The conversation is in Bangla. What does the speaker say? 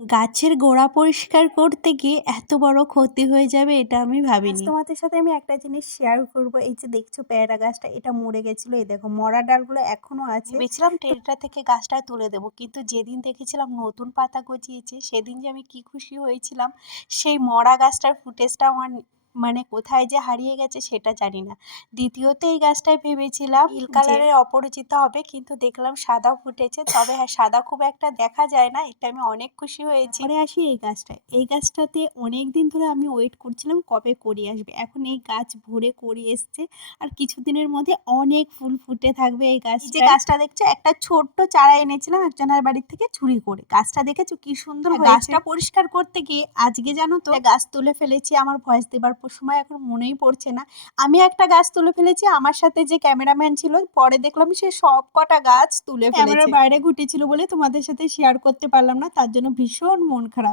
গাছের গোড়া পরিষ্কার করতে গিয়ে এত বড় ক্ষতি হয়ে যাবে এটা আমি আজ ভাবিনি। তোমাদের সাথে আমি একটা জিনিস শেয়ার করব। এই যে দেখছো পেয়ারা গাছটা, এটা মরে গেছিল। এই দেখো মরা ডালগুলো এখনো আছে। ভেবেছিলাম টেরিটা থেকে গাছটা তুলে দেবো, কিন্তু যেদিন দেখেছিলাম নতুন পাতা গজিয়েছে সেদিন যে আমি কি খুশি হয়েছিলাম। সেই মরা গাছটার ফুটেজটা আমার মানে কোথায় যে হারিয়ে গেছে সেটা জানি না। দ্বিতীয়ত এই গাছটায় ভেবেছিলাম নীল যে কালারের অপরাজিতা হবে, কিন্তু দেখলাম সাদা ফুটেছে। তবে হ্যাঁ, সাদা খুব একটা দেখা যায় না, এটা আমি অনেক খুশি হয়েছি। পরে আসি এই গাছটায়। এই গাছটাতে অনেক দিন ধরে আমি ওয়েট করছিলাম কবে কড়ি আসবে। এখন এই গাছ ভরে কড়ি এসছে, আর কিছুদিনের মধ্যে অনেক ফুল ফুটে থাকবে এই এই যে গাছটায়। গাছটা দেখছো, একটা ছোট্ট চারা এনেছিলাম একজনের বাড়ির থেকে চুরি করে। গাছটা দেখেছো কি সুন্দর হয়েছে। গাছটা পরিষ্কার করতে গিয়ে আজকে জানো তো গাছ তুলে ফেলেছি। আমার ভয়েস দেবার সময় এখন মনেই পড়ছে না। আমি একটা গাছ তুলে ফেলেছি, আমার সাথে যে ক্যামেরাম্যান ছিল পরে দেখলাম সে সব কটা গাছ তুলে ফেলেছে। ক্যামেরার বাইরে ঘুটেছিল বলে তোমাদের সাথে শেয়ার করতে পারলাম না, তার জন্য ভীষণ মন খারাপ।